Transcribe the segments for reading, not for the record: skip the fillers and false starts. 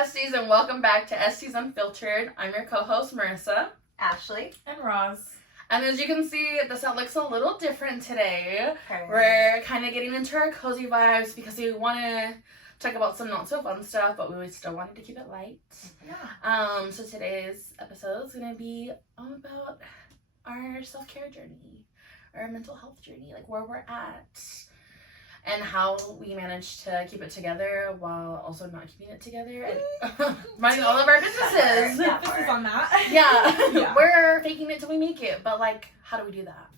Esties, and welcome back to Esties Unfiltered. I'm your co-host, Marissa. Ashley. And Roz. And as you can see, the set looks a little different today. Okay. We're kind of getting into our cozy vibes because we want to talk about some not so fun stuff, but we still wanted to keep it light. Yeah. So today's episode is going to be all about our self-care journey, our mental health journey, like where we're at. And how we managed to keep it together while also not keeping it together and running all of our businesses. Emphasis on that. Yeah. We're faking it till we make it, but like, how do we do that?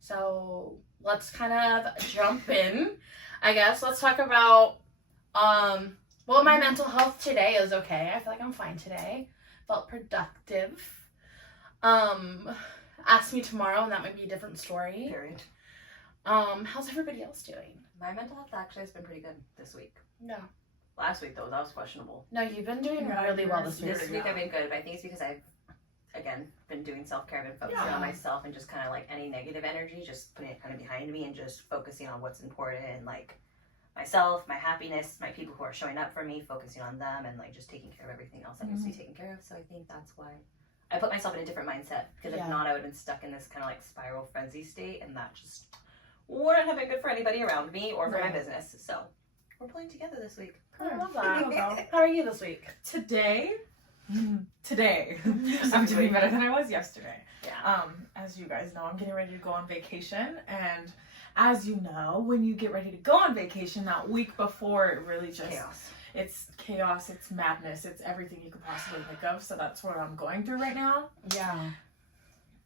So let's kind of jump in, I guess. Let's talk about, well, my mental health today is okay. I feel like I'm fine today. Felt productive. Ask me tomorrow and that might be a different story. Period. How's everybody else doing? My mental health actually has been pretty good this week. No. Last week though, that was questionable. No, you've been doing Yeah, really well this week. This week I've been good, but I think it's because I've, again, been doing self-care. I've been focusing Yeah. on myself and just kind of like any negative energy, just putting it kind of behind me and just focusing on what's important and like myself, my happiness, my people who are showing up for me, focusing on them and like just taking care of everything else that needs to be taken care of. So I think that's why I put myself in a different mindset, because if not, I would have been stuck in this kind of like spiral frenzy state, and that just wouldn't have been good for anybody around me or for my business. So we're pulling together this week. I love that. How are you this week? Today, I'm doing better than I was yesterday. Yeah. As you guys know, I'm getting ready to go on vacation, and as you know, when you get ready to go on vacation, that week before, it really just it's chaos, it's madness, it's everything you could possibly think of. So that's what I'm going through right now. Yeah.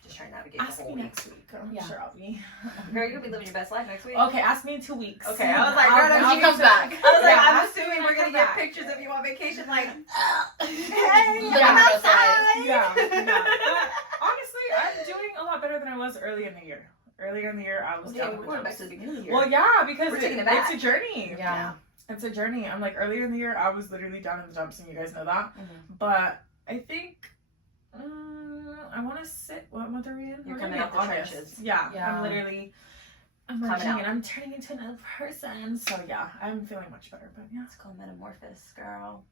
Just trying to navigate Ask the me whole week. next week. I'm sure I'll be. Very good. Be living your best life next week. Okay, ask me in 2 weeks. Okay, I was like, right on, She comes back. I was like, Yeah, I'm ask assuming me we're when I gonna come get back. pictures of you on vacation, like, Living I'm your best outside. Yeah. But honestly, I'm doing a lot better than I was early in the year. Earlier in the year, I was Yeah, down we're with going back jumps. to the beginning of the year. Well, yeah, because We're taking it back. it's a journey. Yeah. It's a journey. I'm like, earlier in the year, I was literally down in the dumps, and you guys know that. Mhm. But I think I want to sit. What month are we in? You're We're coming in out the August. trenches. Yeah, Yeah. I'm Coming merging out. and I'm turning into another person. So yeah, I'm feeling much better. But yeah, It's called metamorphosis, girl.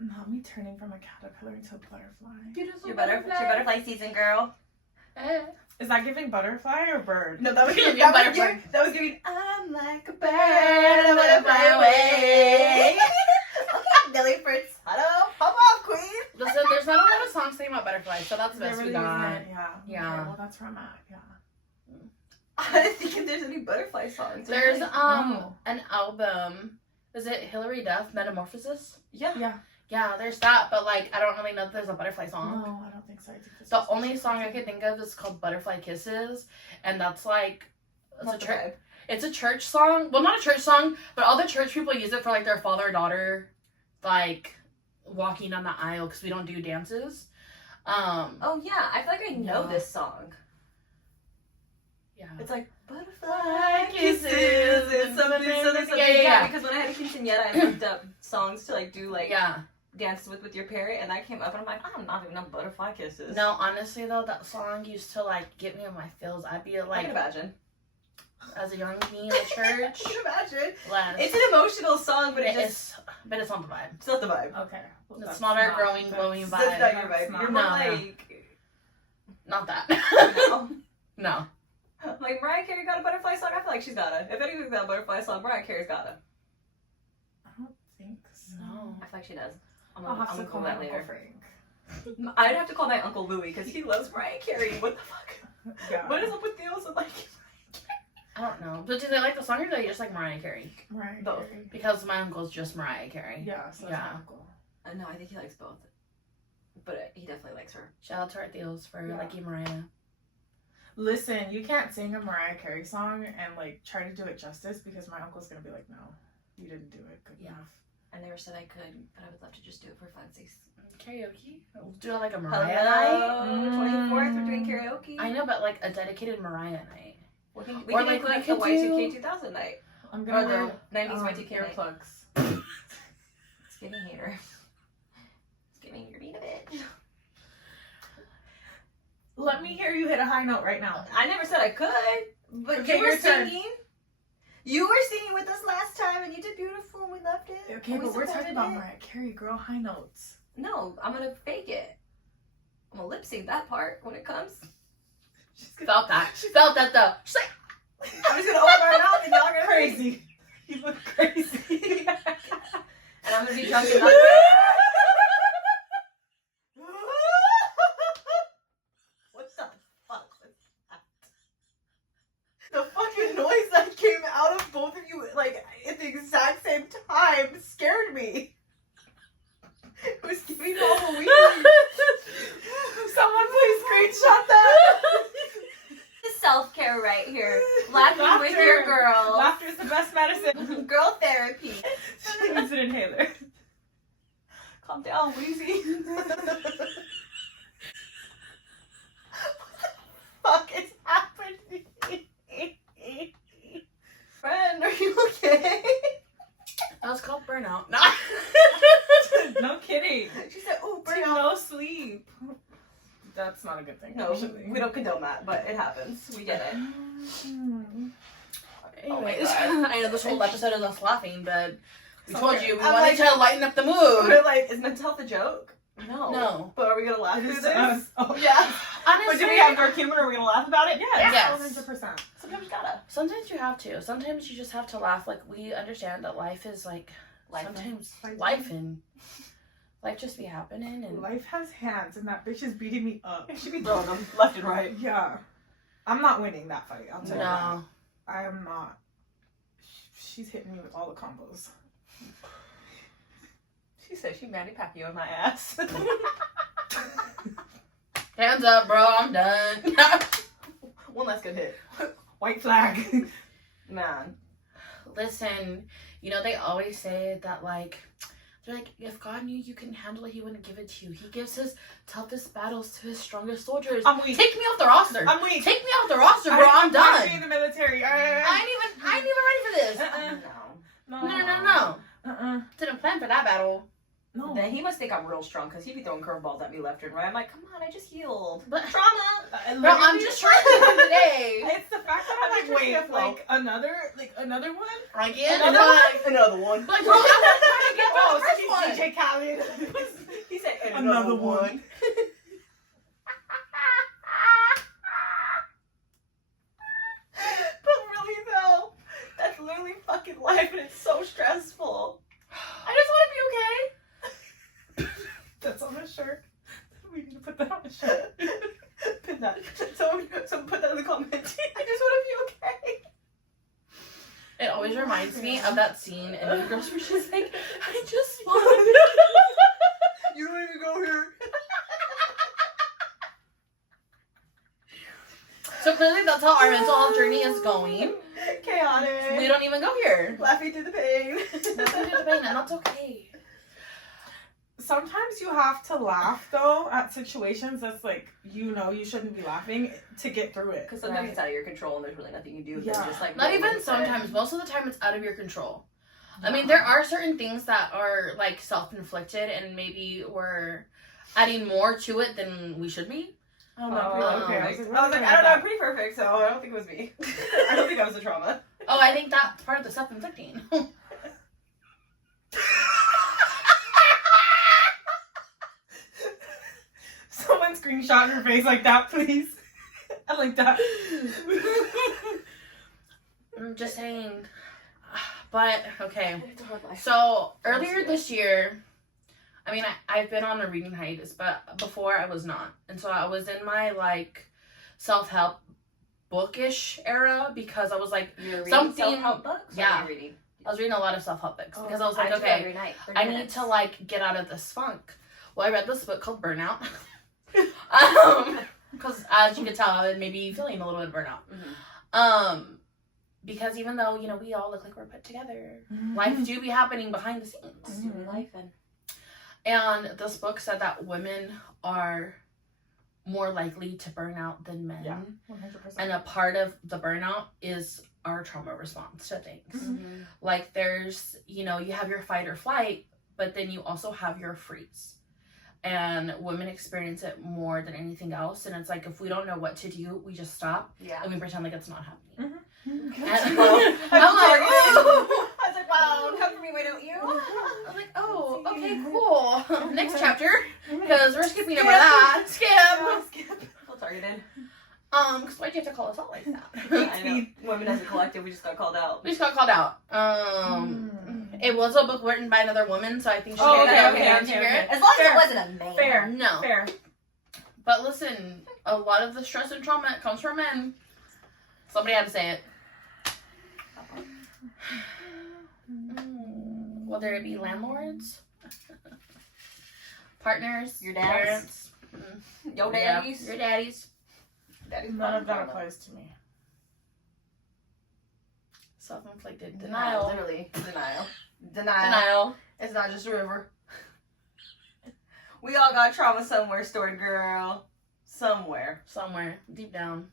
not me turning from a caterpillar into a butterfly. Beautiful It's your butterfly season, girl. Is that giving butterfly or bird? No, that was Giving that was butterfly. giving, that was giving. I'm like a bird, I'm gonna fly away. Nelly Fritz, hello, pop off, queen. Listen, there's not a lot of songs saying about butterflies, so that's the best There we really got. isn't. Yeah. Yeah. Okay, well, that's where I'm at. Yeah. I don't think if there's any butterfly songs. There's Oh. an album. Is it Hilary Duff, Metamorphosis? Yeah. Yeah. Yeah, there's that, but like I don't really know if there's a butterfly song. No, I don't think so. I think this The is only just- song I could think of is called Butterfly Kisses, and that's like it's a church song. Well, not a church song, but all the church people use it for like their father-daughter like walking down the aisle because we don't do dances. Oh yeah, I feel like I know Yeah. this song. Yeah. It's like butterfly kisses. It's something. Yeah, because when I had a quinceañera, I looked up songs to like do like Yeah. dances with your parent, and that came up, and I'm like, I'm not even on butterfly kisses. No, honestly though, that song used to like get me in my feels. I'd be I like, can imagine. as a young me in the church. I can imagine. Less. It's an emotional song, but But it's not the vibe. it's not the vibe. Okay. Well, It's that's not our growing, that's- glowing That's vibe. not your That's vibe. not- You're more No, no. like Not that. no. No. Like Mariah Carey got a butterfly song. I feel like she's got it. If anyone's got a butterfly song, Mariah Carey's got it. I don't think so. No. I feel like she does. I'm I'll have gonna to call Google my that Uncle later. Frank. I'd have to call my Uncle Louie because he loves Mariah Carey. What the fuck? Yeah. What is up with girls and like I don't know. But do they like the song or do they just like Mariah Carey? Mariah Both. Carey. Because my uncle's just Mariah Carey. Yeah, so that's Yeah. my uncle. No, I think he likes both. But he definitely likes her. Shout out to our Theos for Yeah. liking Mariah. Listen, you can't sing a Mariah Carey song and like try to do it justice because my uncle's gonna be like, no, you didn't do it good Yeah. enough. I never said I could, but I would love to just do it for funsies. Karaoke? We'll do like a Mariah Hello, night. 24th, we're doing karaoke. I know, but like a dedicated Mariah night. We can Or include like we the could Y2K 2000 night. I'm Or gonna the wear 90s Y2K night. earplugs. It's giving hater. It's giving your beat a bit. Let me hear you hit a high note right now. I never said I could, but Okay, you were your turn. singing. You were singing with us last time and you did beautiful and we loved it. Okay, but we're talking about Mariah Carey, girl, high notes. No, I'm gonna fake it. I'm gonna lip sync that part when it comes. Felt that. Felt that though. She's like, I'm just gonna open my mouth and y'all are gonna Crazy. You look crazy. and I'm gonna be drunk and not What the fuck was that? The fucking noise that came out of both of you, like, at the exact same time scared me. It was giving me all the weird. Someone please screenshot that. Self-care right here. Laughing with your girl. Laughter is the best medicine. Girl therapy. She needs an inhaler. Calm down, Wheezy. What the fuck is happening? Friend, are you okay? that was called burnout. No kidding. She said, "Oh, To burnout." no sleep. That's not a good thing. No, actually. we don't condone that, but it happens. We get it. Anyways, God. I know this whole episode is us laughing, but we told Sorry. you we I'm wanted like- to lighten up the We're mood. like, is mental health a joke? No. No. But are we gonna laugh It through is this? us. Oh. Yeah. Honestly, But do we have dark humor? Are we gonna laugh about it? Yes. Yes. 100%. Sometimes you gotta. sometimes you have to. Sometimes you just have to laugh. Like, we understand that life is like, sometimes life just be happening. And Life has hands, and that bitch is beating me up. She be throwing them left and right. Yeah. I'm not winning that fight. I'll tell you that. no. I am not. She's hitting me with all the combos. She said she Manny Pacquiao in my ass. Hands up, bro. I'm done. One last good hit. White flag. Man. Listen, you know, they always say that, like, they're like, if God knew you couldn't handle it, he wouldn't give it to you. He gives his toughest battles to his strongest soldiers. I'm weak. Take me off the roster. I'm weak. Take me off the roster, bro. I'm not done. in the military. I ain't even ready for this. No. No. Uh-uh. Didn't plan for that battle. No. Then he must think I'm real strong because he be throwing curveballs at me left and right. I'm like, come on, I just healed. But Trauma. bro, I'm just trying to win today. It's the fact that I'm like, wait, another one? Again, Another one. like, bro, I'm not trying to get Oh, the first one. DJ Khaled. He said Another one. But really though, that's literally fucking life and it's so stressful. I just want to be okay. That's on a shirt. We need to put that on a shirt. Pin that. Someone put that in the comments. I just want to be okay. It always reminds me of that scene in Mean Girls where she's like, I just want. You don't even go here. So clearly that's how our mental health journey is going. Chaotic. We don't even go here. Laughing through the pain. Nothing to the pain, and that's okay. Sometimes you have to laugh though at situations that's like you shouldn't be laughing to get through it. Because sometimes it's out of your control and there's really nothing you do. Yeah. Just like Not roll even with it. sometimes. Most of the time, it's out of your control. I mean, there are certain things that are like self-inflicted, and maybe we're adding more to it than we should be. Oh, okay. I was like, I don't know, I'm pretty perfect, so I don't think it was me. I don't think that was the trauma. Oh, I think that's part of the self-inflicting. Someone screenshot her face like that, please. I like that. I'm just saying. But, okay. It's a hard life. So, earlier this year, I mean, I've been on a reading hiatus, but before I was not. And so I was in my, like, self-help bookish era because I was like, You're reading something- self-help books? yeah. Or you're reading? I was reading a lot of self-help books because I was I like, do that okay, every night, 30 I need minutes. to, like, get out of this funk. Well, I read this book called Burnout. Because as you can tell, it made me feeling a little bit of burnout. Mhm. Because even though, you know, we all look like we're put together, life do be happening behind the scenes. Student life and And this book said that women are more likely to burn out than men. Yeah. 100%. And a part of the burnout is our trauma response to things. Mm-hmm. Like there's, you know, you have your fight or flight, but then you also have your freeze. And women experience it more than anything else. And it's like, if we don't know what to do, we just stop yeah. and we pretend like it's not happening. And Well, I'm like, targeted. ooh. I was like, wow, come for me, why don't you? I was like, oh, okay, cool. Next chapter, because we're skipping over that. Skip. Skip. Feel targeted. Because why'd you have to call us out like that? I know. Women as a collective, we just got called out. We just got called out. It was a book written by another woman, so I think she Oh, got okay, that okay, to okay, hear okay. it. As long as Fair. it wasn't a man. Fair. No. Fair. But listen, a lot of the stress and trauma comes from men. Somebody had to say it. Whether it be landlords, partners, Your dads? parents, Yo, yeah, daddies. your daddies. Daddy's None of that problem. applies to me. Self-inflicted Denial. denial. Literally. Denial. Denial. It's not just a river. We all got trauma somewhere stored, girl. Somewhere. Somewhere deep down.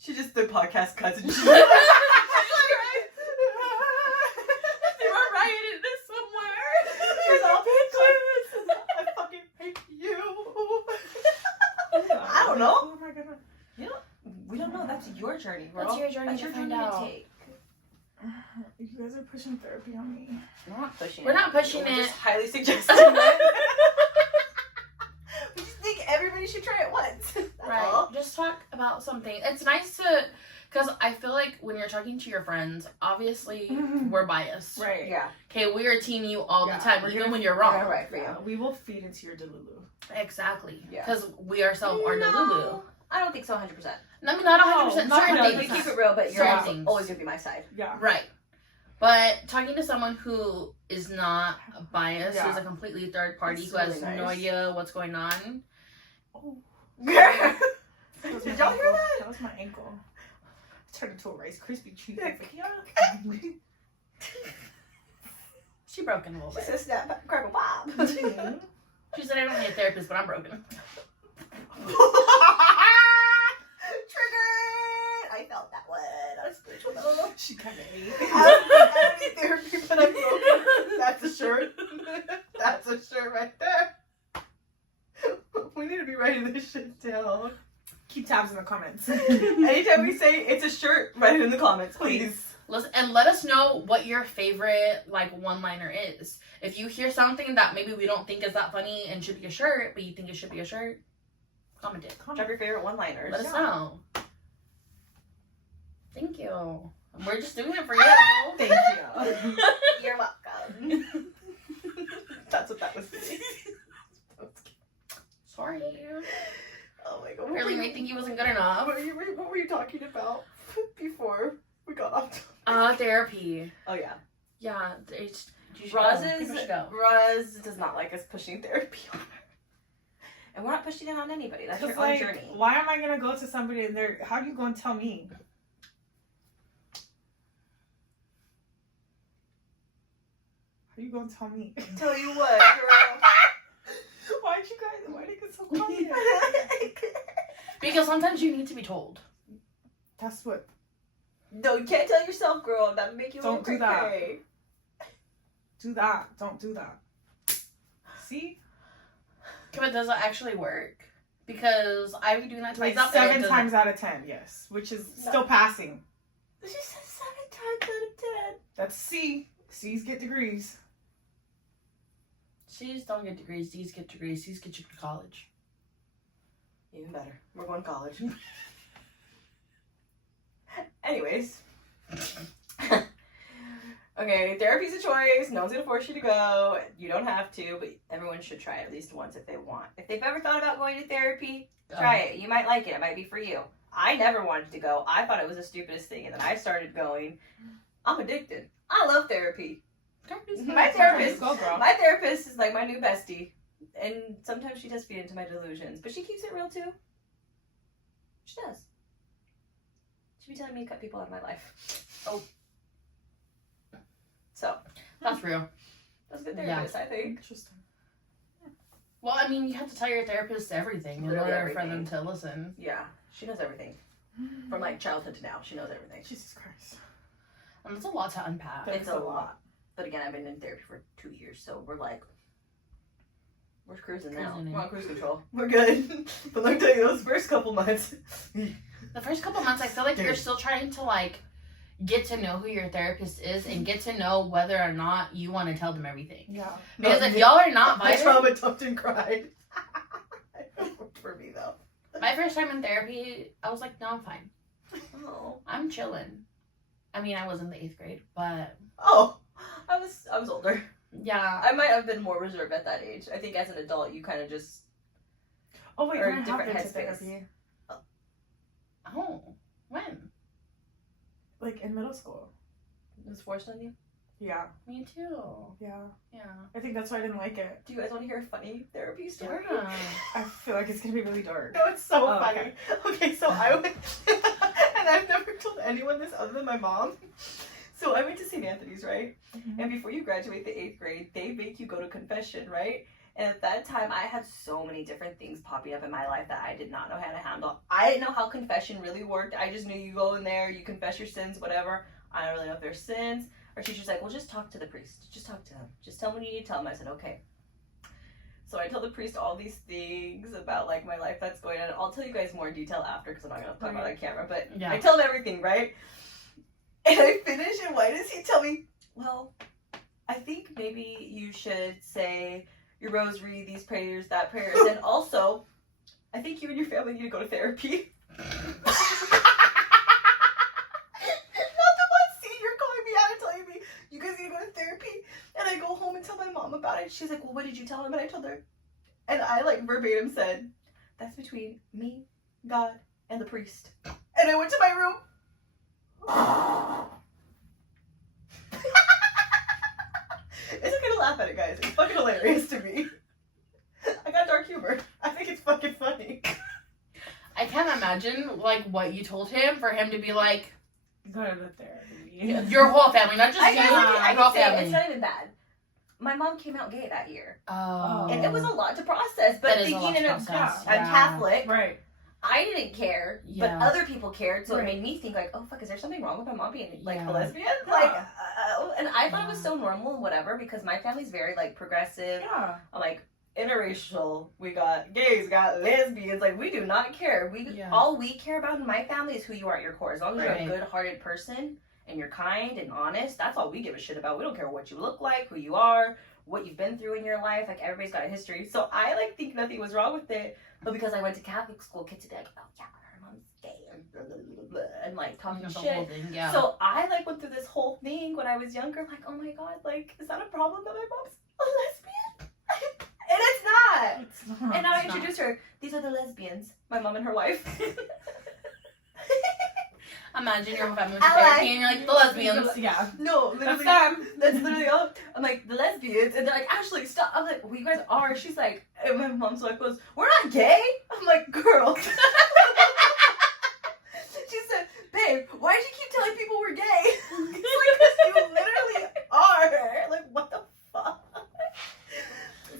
She just the podcast cousin. They were writing this somewhere. She's all bitches. I fucking hate you. I don't know. Oh my goodness. We don't know. That's your journey, bro. That's your journey That's to your find journey out. to take. You guys are pushing therapy on me. We're not pushing We're not pushing We're it. just highly suggesting it. We just think everybody should try it once. That's Right. all. Just talk about something. It's nice to, because I feel like when you're talking to your friends, obviously we're biased. Right. Yeah. Okay, we are team you all Yeah, the time, we're even gonna- when you're wrong. Yeah, right for you. Yeah, we will feed into your delulu. Exactly. Yeah. Because we ourselves are Delulu. I don't think so 100%. I mean, not 100%. No, certain no, things. We keep it real, but you're Certain also things. always going to be my side. Yeah. Right. But talking to someone who is not biased, Yeah. who's a completely third party, It's who has really no nice. idea what's going on. Oh, Did Did y'all hear that? That was my ankle. It turned into a Rice Krispie treat. Yeah. She broken a little She bit. said snap, crackle, pop. She said, I don't need a therapist, but I'm broken. Triggered! I felt that one. I was spiritual level. She kind of ate. I don't need therapy, but I'm broken. That's a shirt. That's a shirt right there. We need to be writing this shit down. Keep tabs in the comments. Anytime we say it's a shirt, write it in the comments, please. And let us know what your favorite one-liner is. If you hear something that maybe we don't think is that funny and should be a shirt, but you think it should be a shirt, comment it. Drop your favorite one-liners. Let us know. Thank you. We're just doing it for you. Thank you. You're welcome. That's what that was saying. Sorry. Oh my god. Really made think he wasn't good enough. What were you talking about before we got off? Therapy. Oh yeah. Yeah, it's you should Roz go. People should go. does not like us pushing therapy on her. And we're not pushing it on anybody. That's your It's own like, journey. why am I gonna go to somebody and they're? How do you go and tell me? How you gonna tell me? Tell you what, girl. Why did you get so quiet? Because sometimes you need to be told. That's what. No, you can't tell yourself, girl. That'll make you Don't look do that. cray. Do that. Don't do that. See? But does it actually work? Because I be doing that to Like myself. and it 7 doesn't. times out of 10, yes. Which is No. still passing. She said 7 times out of 10. That's C. C's get degrees. C's don't get degrees. D's get degrees. C's get you to college. Even better. We're going to college. Anyways. Okay, therapy's a choice. No one's gonna force you to go. You don't have to, but everyone should try it at least once if they want. If they've ever thought about going to therapy, try it. You might like it. It might be for you. I never wanted to go. I thought it was the stupidest thing, and then I started going. I'm addicted. I love therapy. My therapist, Go, girl. my therapist is like my new bestie, and sometimes she does feed into my delusions, but she keeps it real too. She does. She be telling me to cut people out of my life. Oh. So That's real. that's a good therapist, I think. Interesting. Well, I mean, you have to tell your therapist everything in Literally order for everything. them to listen. Yeah, she knows everything from like childhood to now. She knows everything. Jesus Christ. And it's a lot to unpack. That It's is a lot. But again, I've been in therapy for 2 years, so we're cruising now. Cruising in. We're on cruise control. We're good. But let me tell you, those first couple months. The first couple months, I feel like you're still trying to get to know who your therapist is and get to know whether or not you want to tell them everything. Yeah. Because if y'all are not My vibing, trauma tucked and cried. For me though. my first time in therapy, I was like, no, I'm fine. Oh. I'm chilling. I mean, I was in the 8th grade, but Oh. I was older. yeah. I might have been more reserved at that age. I think as an adult, you kind of just. Oh wait, Or I have different been to headspace. therapy. Oh, when? Like in middle school. It was forced on you. Yeah. Me too. Yeah. Yeah. I think that's why I didn't like it. Do you guys want to hear a funny therapy story? Yeah. I feel like it's gonna be really dark. No, it's so Oh, funny. Okay, so I went, and I've never told anyone this other than my mom. So I went to St. Anthony's, right? Mhm. And before you graduate the 8th grade, they make you go to confession, right? And at that time, I had so many different things popping up in my life that I did not know how to handle. I didn't know how confession really worked. I just knew you go in there, you confess your sins, whatever. I don't really know if they're sins. Our teacher's like, well, just talk to the priest. Just talk to him. Just tell him what you need to tell him. I said, okay. So I tell the priest all these things about like my life that's going on. I'll tell you guys more in detail after because I'm not going to talk about it on camera. But Yeah. I tell him everything, right? And I finish, and why does he tell me, well, I think maybe you should say your rosary, these prayers, that prayers, and also, I think you and your family need to go to therapy. Not the one senior calling me out and telling me, you guys need to go to therapy. And I go home and tell my mom about it. She's like, well, what did you tell him? And I told her. And I like verbatim said, that's between me, God, and the priest. And I went to my room. It's okay to laugh at it, guys. It's fucking hilarious to me. I got dark humor. I think it's fucking funny. I can't imagine like what you told him for him to be like Go to therapy. your whole family, not just I you, can your whole say family. it's not even bad. My mom came out gay that year. Oh. And it was a lot to process. But That is a lot thinking to I'm process. Yeah. Catholic, Right. I didn't care, Yeah. but other people cared, so Right. it made me think like, oh fuck, is there something wrong with my mom being like Yeah. a lesbian? Yeah. Like, and I thought it was so normal and whatever because my family's very like progressive. Yeah. I'm like interracial. We got gays, got lesbians. Like we do not care. Yeah. All we care about in my family is who you are at your core. As long as you're Right. a good-hearted person and you're kind and honest, that's all we give a shit about. We don't care what you look like, who you are, what you've been through in your life. Like everybody's got a history. So I like think nothing was wrong with it. But because I went to Catholic school, kids would be like, oh yeah, her mom's gay and blah, blah, blah, blah, and like talking The shit. whole thing, yeah. So I like went through this whole thing when I was younger, like, oh my god, like, is that a problem that my mom's a lesbian? And it's not. It's not. And now I It's not. introduced her. These are the lesbians. My mom and her wife. Imagine your whole family went to I therapy and you're like the lesbians. Yeah. No, That's literally. them. That's literally all. I'm like, the lesbians. And they're like, Ashley, stop. I'm like, well, you guys are. She's like, and my mom's like, goes, we're not gay. I'm like, girl. She said, babe, why did you keep telling people we're gay? It's like, because you literally are. Like, what the fuck?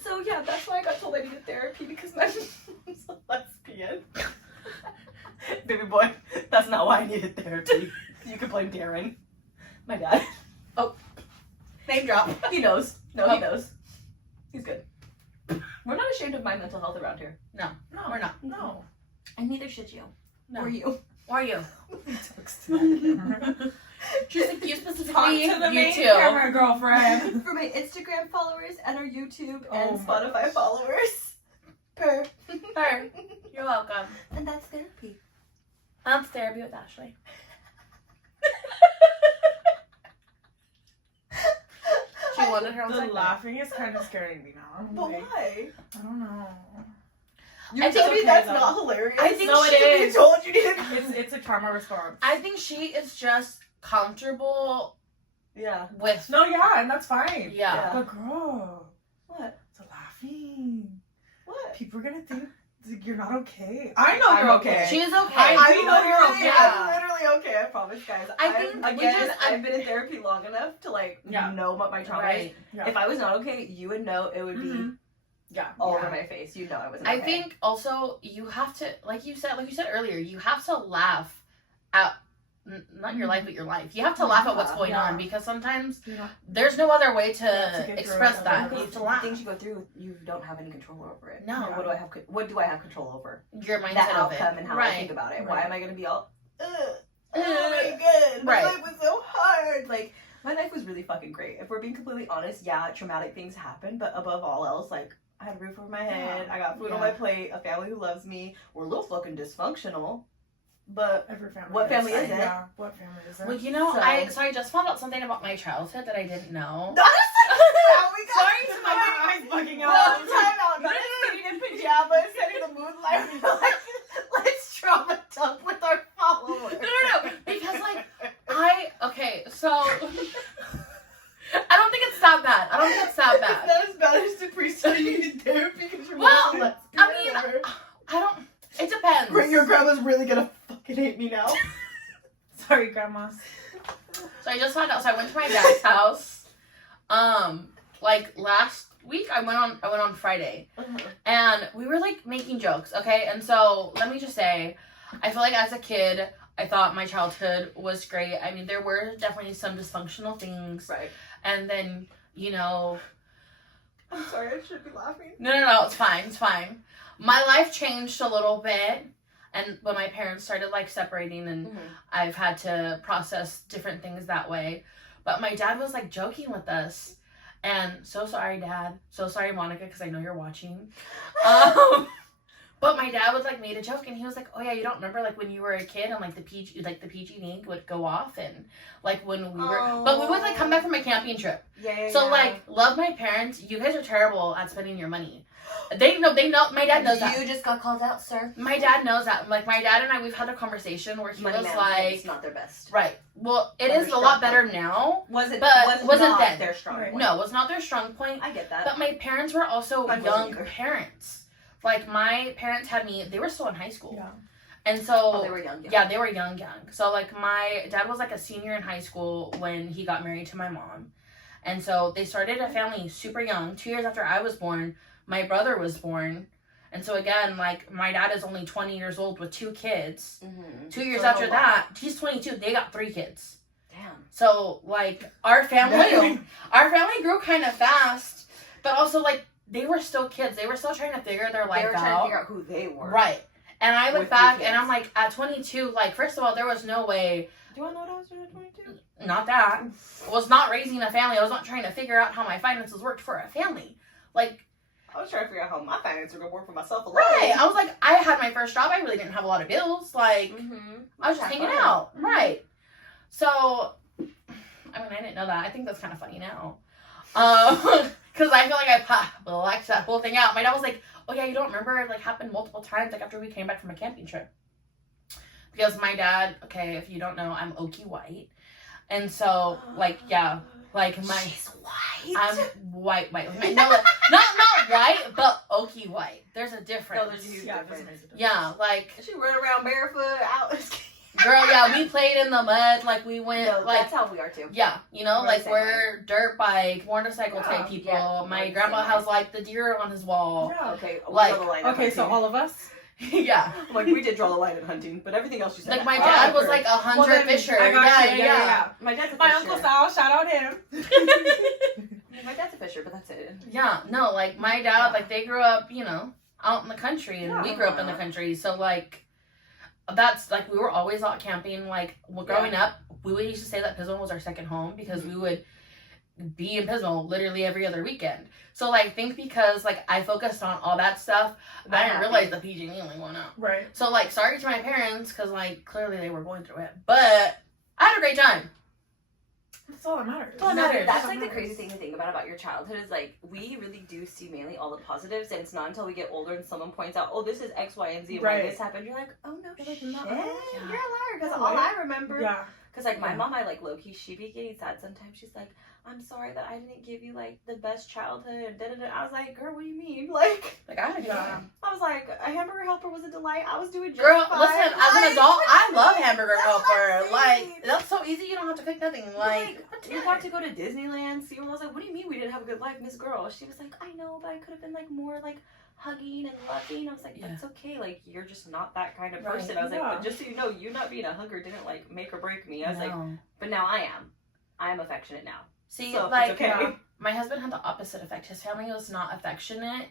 So, yeah, that's why I got told I needed therapy because my mom's a lesbian. Baby boy, that's not why I needed therapy. You can blame Darren. My dad. Oh. Name drop. He knows. No, he knows. He's good. We're not ashamed of my mental health around here. No, We're not. No. And neither should you. No. Or you. Or you. She's like, you Talk specifically, to the you main too. camera, girlfriend. For my Instagram followers and our YouTube Oh and my Spotify gosh. followers. Per. Her. You're welcome. And that's therapy. That's therapy with Ashley. She wanted her own The segment. laughing is kind of scaring me now. I'm But like, why? I don't know. You I tell think me okay, that's though. not hilarious. I think No, it she is. You told you needed. It's a trauma response. I think she is just comfortable Yeah. with. No, yeah, and that's fine. Yeah. But girl, What? the laughing. What? People are gonna think you're not okay. I know I'm you're okay. okay. She's okay. I I'm do know you're literally, okay. I'm literally okay. I promise, guys. I think we just- I've been in therapy long enough to like Yeah. know what my trauma Right. Yeah. is. If I was not okay, you would know. It would be Mhm. Yeah. all Yeah. over my face. You know I wasn't. I okay. think also you have to, like you said earlier, you have to laugh at not your life, but your life. You have to laugh at what's going Yeah. on because sometimes You know, there's no other way to Yeah, to get through express it. that. Because You have to the laugh. things you go through, you don't have any control over it. No. What do I have? What do I have control over? Your mindset The of it. outcome and how I think about it. Why Right. am I going to be all? Oh Uh, my god, my right. life was so really fucking great. If we're being completely honest, yeah, traumatic things happen, but above all else, like, I had a roof over my head, I got food on my plate, a family who loves me. We're a little fucking dysfunctional, but what family is it? Yeah, what family is it? Well, you know, So- I just found out something about my childhood that I didn't know. Sorry to my eyes bugging Well, out. time out. Not just sitting in pajamas, setting the moonlight. Like, let's trauma dump with our followers. No, because like okay, so I don't think it's that bad. I don't think it's that It's bad. not as bad as the priest you needed therapy because you're Well, not I mean, I don't. It depends. Your grandma's really gonna fucking hate me now. Sorry, grandmas. So I just found out. So I went to my dad's house. Like last week, I went on Friday, and we were like making jokes. Okay, and so let me just say, I feel like as a kid, I thought my childhood was great. I mean, there were definitely some dysfunctional things, Right. and then you know. I'm sorry, I should be laughing. No, it's fine. It's fine. My life changed a little bit, and when my parents started like separating, and I've had to process different things that way. But my dad was like joking with us, and so sorry, Dad. So sorry, Monica, because I know you're watching. But my dad was like made a joke, and he was like, "Oh yeah, you don't remember like when you were a kid and like the PG&E would go off, and like when we were, but we would like come back from a camping trip. Yeah. So like, love my parents. You guys are terrible at spending your money. They know. My dad knows that. You just got called out, sir. My dad knows that. Like my dad and I, we've had a conversation where he Money was management like, is not their best. right. Well, it Or is their a lot strong better point. now. Wasn't wasn't then. their strong point. No, it's not their strong point. I get that. But my parents were also Mine wasn't young either. parents. Like my parents had me. They were still in high school. Yeah. And so they were young. yeah, they were young. So like my dad was like a senior in high school when he got married to my mom. And so they started a family super young. 2 years after I was born, my brother was born. And so again, like my dad is only 20 years old with 2 kids. 2 years So after no that, he's 22. They got 3 kids. Damn. So like our family grew kind of fast, but also like they were still kids. They were still trying to figure their life They were trying to out. figure out who they were. Right. And I look With back 3 and I'm kids. like, at 22, like, first of all, there was no way, Do I know what I was doing at 22? not that, I was not raising a family. I was not trying to figure out how my finances worked for a family. Like, I was trying to figure out how my finances were going to work for myself alone. right. I was like, I had my first job. I really didn't have a lot of bills. Like, I was just Have hanging fun. out. Right. So, I mean, I didn't know that. I think that's kind of funny now. Because I feel like I blacked that whole thing out. My dad was like, oh yeah, you don't remember? It like happened multiple times, like after we came back from a camping trip. Because my dad, okay, if you don't know, I'm oaky white. And so, like, yeah, like my... She's white. I'm white. No, not white, but oaky white. There's a difference. No, there's a huge difference. Yeah, like... She run around barefoot out. Girl, yeah, we played in the mud, like we went, No, like... that's how we are too. Yeah, you know, We're like the same we're dirt bike, motorcycle Yeah, type people. yeah, My we're the grandma same has way. like the deer on his wall. Yeah. Okay, we Like- draw the line at Okay, so hunting. all of us. Yeah. Like, we did draw the line at hunting, but everything else you said. Like my Oh, dad was okay. like a hunter Well, then, fisher. I got Yeah, you. yeah. My dad's a My fisher. Uncle Sal, shout out him. My dad's a fisher, but that's it. Yeah, no, like my dad, like they grew up, you know, out in the country, and we grew up in the country. So like, that's like we were always out camping. Like growing up, we would used to say that Pismo was our second home because we would be in Pismo literally every other weekend. So like, I think because like I focused on all that stuff, I didn't realize the PG&E only went up. Right. So like, sorry to my parents because like clearly they were going through it, but I had a great time. That's all that matters. all that matters. That's like the crazy thing to think about your childhood is like we really do see mainly all the positives, and it's not until we get older and someone points out, oh, this is X, Y, and Z, and Right. why this happened. You're like, oh no, You're like, shit, no, you're a yeah. liar. Because No all way. I remember, Yeah. because like my Yeah. mom, I like low key, she be getting sad sometimes. She's like, I'm sorry that I didn't give you like the best childhood. Da, da, da. I was like, girl, what do you mean? Like, Like I had a good Yeah. time. I was like, a hamburger helper was a delight. I was doing just Girl, fine. listen, as an Like, adult, I love hamburger that's what I'm helper. Like, saying. that's so easy, you don't have to cook nothing. Like, we got to go to Disneyland. See, I was like, what do you mean we didn't have a good life, Miss Girl? She was like, I know, but I could have been like more like hugging and loving. I was like, that's okay. Like, you're just not that kind of Right. person. I was like, Yeah. but just so you know, you not being a hugger didn't like make or break me. I was like, no. but now I am. I am affectionate now. See, So, it's like, okay. yeah. my husband had the opposite effect. His family was not affectionate.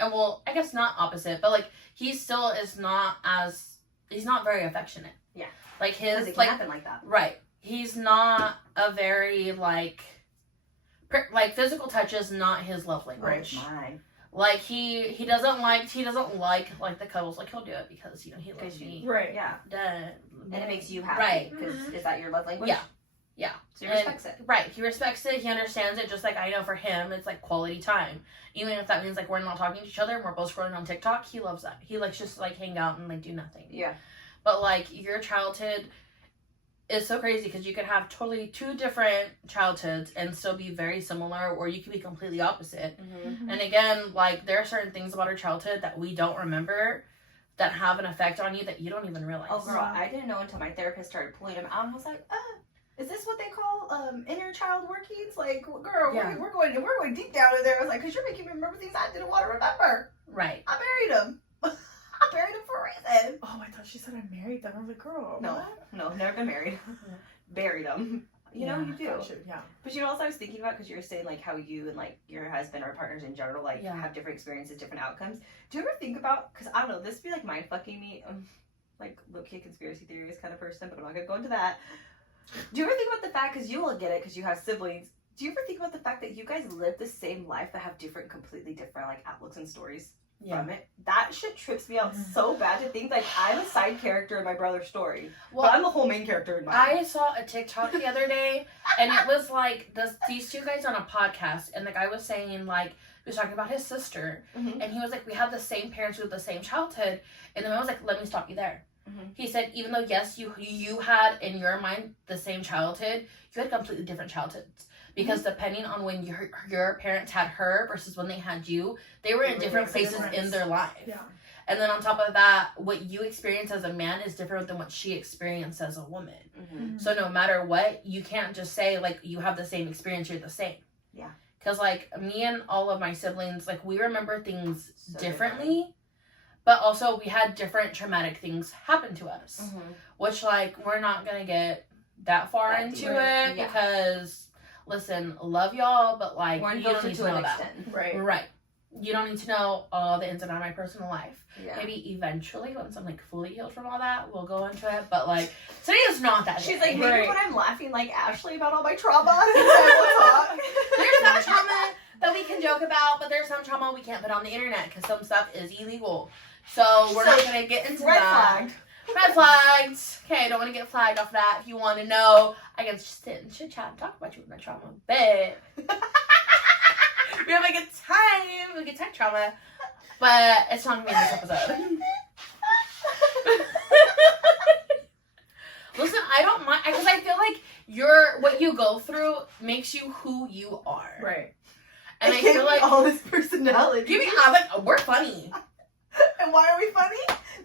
And, well, I guess not opposite, but, like, he still is not as, he's not very affectionate. Yeah. Like, Because his, it can like, happen like that. right. He's not a very, like, like physical touch is not his love Oh, language. it's mine. Like he doesn't like the cuddles. Like he'll do it because he loves me. Right. Yeah. Duh. And it makes you happy. Right. Because Mhm. is that your love language? Yeah. Yeah. So he respects it. Right. He respects it. He understands it. Just like I know for him, it's like quality time. Even if that means like we're not talking to each other and we're both scrolling on TikTok, he loves that. He likes just like hang out and like do nothing. Yeah. But like your childhood is so crazy because you could have totally two different childhoods and still be very similar, or you could be completely opposite. Mm-hmm. And again, like there are certain things about our childhood that we don't remember that have an effect on you that you don't even realize. Oh, girl, I didn't know until my therapist started pulling them out and was like, is this what they call inner child workings? Like, girl, Yeah. we're going deep down in there. I was like, because you're making me remember things I didn't want to remember. Right. I buried them. I buried them for a reason. Oh, I thought she said I married them. I was like, girl, No, what? no, never been married. Buried them. You know, you do. Gotcha, yeah. But you know what else I was thinking about? Because you were saying, like, how you and, like, your husband or partners in general, like, Yeah. have different experiences, different outcomes. Do you ever think about, because I don't know, this would be, like, mind-fucking me, like, low-key conspiracy theories kind of person, but I'm not going to go into that. Do you ever think about the fact, because you will get it because you have siblings, do you ever think about the fact that you guys live the same life but have different, completely different, like, outlooks and stories from it? That shit trips me out so bad to think, like, I'm a side character in my brother's story, Well, but I'm the whole main character in mine. I saw a TikTok the other day, and it was like these two guys on a podcast, and the guy was saying like he was talking about his sister, Mhm. and he was like, we have the same parents with the same childhood, and the man was like, let me stop you there. Mhm. He said, even though yes, you had in your mind the same childhood, you had completely different childhoods. Because depending on when your parents had her versus when they had you, they were in different places in their life. Yeah. And then on top of that, what you experience as a man is different than what she experienced as a woman. Mhm. So no matter what, you can't just say like you have the same experience, you're the same. Yeah. Because like me and all of my siblings, like we remember things So differently, but also we had different traumatic things happen to us. Mhm. Which like we're not gonna get that far That into deep. it Yeah. because listen, love y'all, but like We're you don't unfiltered need to to know an that. extent. Right. Right. You don't need to know all the ins and outs of my personal life. Yeah. Maybe eventually, once I'm like fully healed from all that, we'll go into it. But like today is not that. She's day. like, maybe Right. when I'm laughing like Ashley about all my trauma, we'll talk. There's some trauma that we can joke about, but there's some trauma we can't put on the internet because some stuff is illegal. So we're not gonna get into Red that. flagged. Red flags. Okay, don't want to get flagged off that. If you want to know, I can just sit and chit chat and talk about you with my trauma. But we have a good time. We get tech trauma. But it's not going to be in this episode. Listen, I don't mind. Because I feel like what you go through makes you who you are. Right. And It I gave feel me like, all this personality. we're funny. And why are we funny?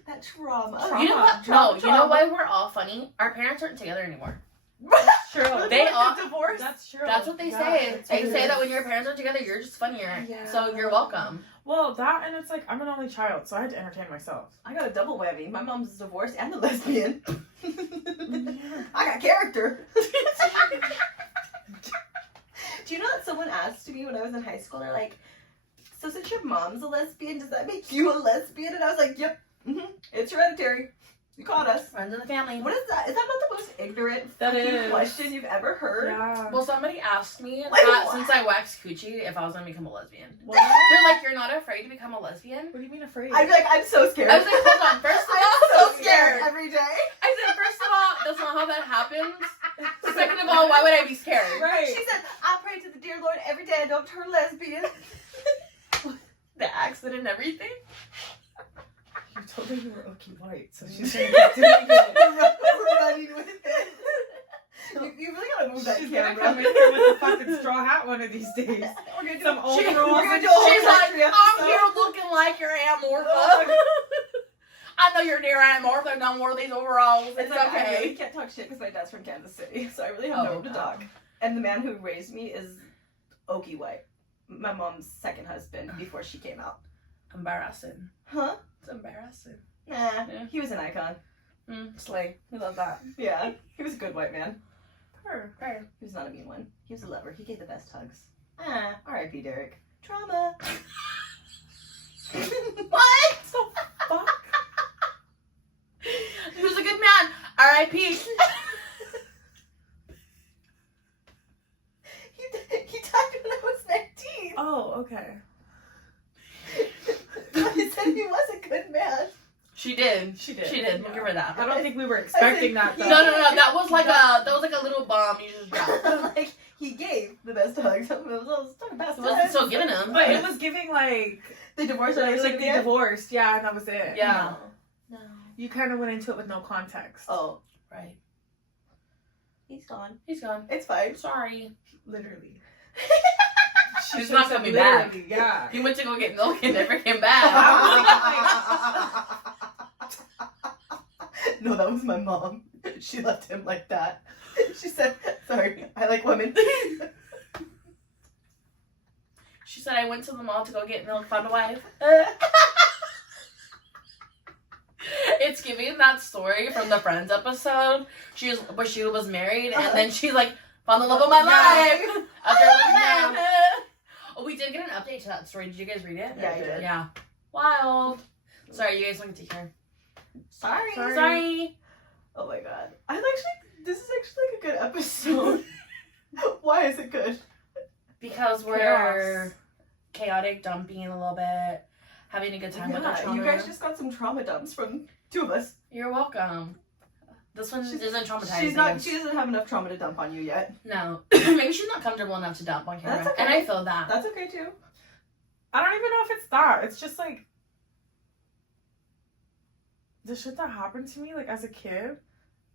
That trauma. You know what? Trauma, No, you know why we're all funny? Our parents aren't together anymore. That's true. They all- divorced. That's true. That's what they Yeah, say. that's They what it say that is. when your parents are together, you're just funnier. Yeah. So you're welcome. Well, that and it's like I'm an only child, so I had to entertain myself. I got a double whammy. My mom's divorced and a lesbian. I got character. Do you know that someone asked me when I was in high school, they're like, so since your mom's a lesbian, does that make you a lesbian? And I was like, yep. It's hereditary. You caught us. Friends in the family. What is that? Is that not the most ignorant That fucking is. question you've ever heard? Yeah. Well, somebody asked me Like that what? since I waxed coochie if I was going to become a lesbian. What? They're like, you're not afraid to become a lesbian? What do you mean afraid? I'd be like, I'm so scared. I was like, hold on. First of all, I'm so scared every day. I said, first of all, that's not how that happens. Second of all, why would I be scared? Right. She said, I pray to the dear Lord every day I don't turn lesbian. The accent and everything. You told me you were Okie White, so she's gonna keep doing it. We're running with it. You really gotta move that She's gonna camera. come in here with a fucking straw hat one of these days. We're gonna do Some a- overalls. we're gonna do a whole She's like, country I'm episode. here looking like your Aunt Martha. I know you're dear Aunt Martha don't wear these overalls. It's It's like, I really okay. can't talk shit because my dad's from Kansas City, so I really have no one to talk. And the man who raised me is Okie White, my mom's second husband before she came out. Embarrassing. Huh? It's embarrassing. Nah, Yeah. he was an icon. Slay. We love that. Yeah, he was a good white man. Her. He was not a mean one. He was a lover. He gave the best hugs. R.I.P. Derek. Trauma. What? Fuck. He was a good man. R.I.P. He died in okay. I said he was a good man. She did. She did. She did. We'll give her that. I don't think we were expecting that, though. No. That was like a little bomb you just dropped. Like, he gave the best hugs. It was It wasn't still giving him. But it was giving, like... The divorce. Like they divorced, yeah, and that was it. Yeah. No. You kind of went into it with no context. Oh, Right. he's gone. He's gone. It's fine. Sorry. Literally. He's not coming back. Yeah. He went to go get milk and never came back. No, that was my mom. She left him like that. She said, sorry, I like women. She said, I went to the mall to go get milk, found a wife. It's giving that story from the Friends episode. She was married, and then she like found the love of my life. After Oh, we did get an update to that story. Did you guys read it? Yeah, I did. Yeah. Wild. Sorry, you guys don't get to hear. Sorry. Oh my god. This is actually like a good episode. Why is it good? Because we're chaotic, dumping a little bit, having a good time with our trauma. You guys just got some trauma dumps from two of us. You're welcome. This one isn't traumatizing. She doesn't have enough trauma to dump on you yet. No. Maybe she's not comfortable enough to dump on camera. That's okay. And I feel that. That's okay too. I don't even know if it's that. It's just like the shit that happened to me, like as a kid,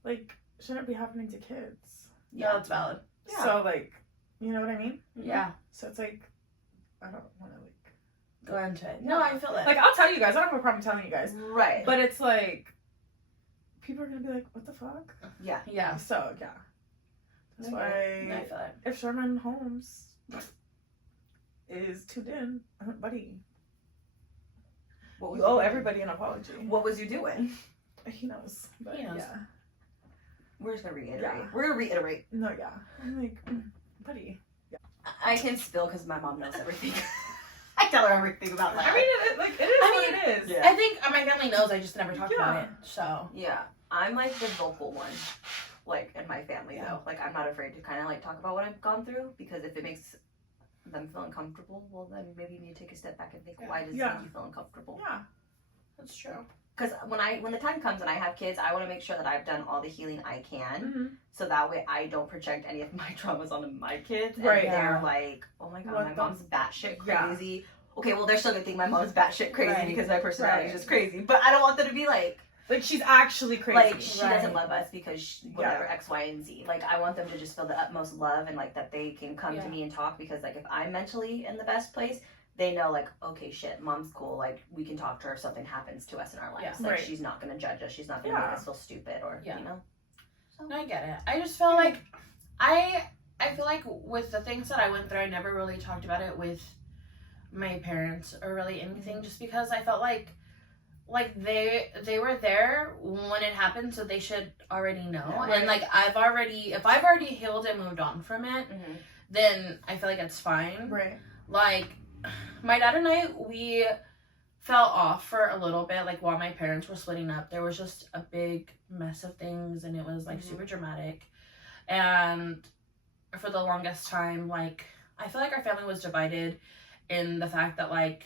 like shouldn't be happening to kids. Yeah, that's valid. Yeah. So like, you know what I mean? Yeah. So it's like, I don't want to like Go into it. No, I feel it. Like I'll tell you guys. I don't have a problem telling you guys. Right. But it's like people are gonna be like, what the fuck? Yeah. Yeah. So yeah. That's why I feel it. if Sherman Holmes is tuned in, buddy, you owe everybody an apology. What was you doing? He knows. But He knows. Yeah. We're just gonna reiterate. Yeah. We're gonna reiterate. No, yeah. I'm like, buddy. I can spill because my mom knows everything. I tell her everything about life. I mean, it is what it is. Yeah. I think my family knows. I just never talked about Yeah. it. So Yeah, I'm like the vocal one, like in my family Yeah. though. Like I'm not afraid to kind of like talk about what I've gone through because if it makes them feel uncomfortable, well then maybe you need to take a step back and think, why does it Yeah. make you feel uncomfortable? Yeah. that's true. Because when the time comes and I have kids, I want to make sure that I've done all the healing I can, Mm-hmm. so that way I don't project any of my traumas onto my kids. And Right. they're Yeah. like, oh my god, What my the- mom's batshit Yeah. crazy. Okay, well they're still gonna think my mom's batshit crazy Right. because my personality is Right. just crazy. But I don't want them to be like Like she's actually crazy. like she Right. doesn't love us because whatever X, Y, and Z. Like I want them to just feel the utmost love and like that they can come Yeah. to me and talk because like if I'm mentally in the best place, they know like okay shit, mom's cool. Like we can talk to her if something happens to us in our lives. Yeah. Like Right. she's not gonna judge us. She's not gonna Yeah. make us feel stupid or Yeah. you know. So No, I get it. I just feel like I feel like with the things that I went through, I never really talked about it with my parents or really anything, just because I felt like they were there when it happened, so they should already know. Right. And like if I've already healed and moved on from it, then I feel like it's fine. Right. Like my dad and I, we fell off for a little bit, like while my parents were splitting up. There was just a big mess of things and it was like super dramatic. And for the longest time, like I feel like our family was divided in the fact that like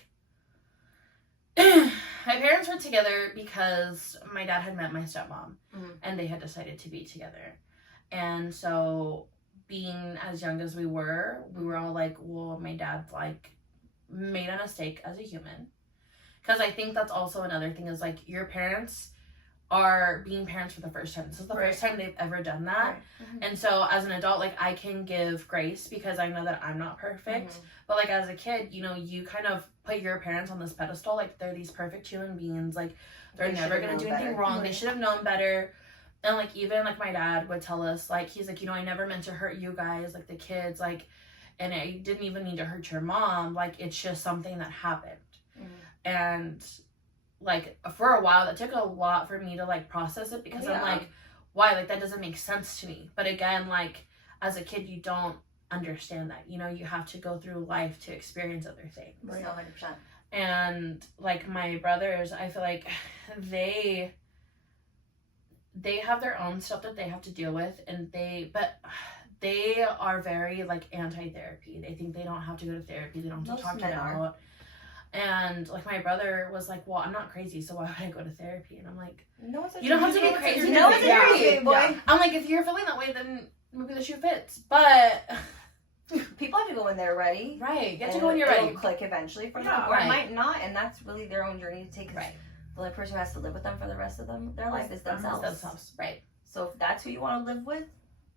my parents were together because my dad had met my stepmom and they had decided to be together. And so being as young as we were all like, well, my dad's like made a mistake as a human. Because I think that's also another thing is like your parents are being parents for the first time. This is the first time they've ever done that. Right. And so as an adult, like I can give grace because I know that I'm not perfect. But like as a kid, you know, you kind of put your parents on this pedestal, like they're these perfect human beings, like they're They never should've gonna do known anything better. wrong. They Right. should have known better. And like even like my dad would tell us, like he's like, you know, I never meant to hurt you guys, like the kids, like, and I didn't even need to hurt your mom. Like it's just something that happened. And like for a while that took a lot for me to like process it because I'm like, why? Like that doesn't make sense to me. But again, like as a kid you don't understand that. You know, you have to go through life to experience other things. Right. 100%. And like my brothers, I feel like they have their own stuff that they have to deal with, and they are very like anti-therapy. They think they don't have to go to therapy. They don't have to Most talk it men are. out. And like my brother was like, well, I'm not crazy, so why would I go to therapy? And I'm like, No one's you don't have to get crazy. No one's Yeah. crazy, boy. Yeah. I'm like, if you're feeling that way, then maybe the shoe fits. But People have to go when they're ready. right, you have to and go when you're it'll ready. click eventually for them, Yeah. or Right. it might not, and that's really their own journey to take. 'Cause Right. the only person who has to live with them for the rest of their life is themselves. Right. So if that's who you want to live with,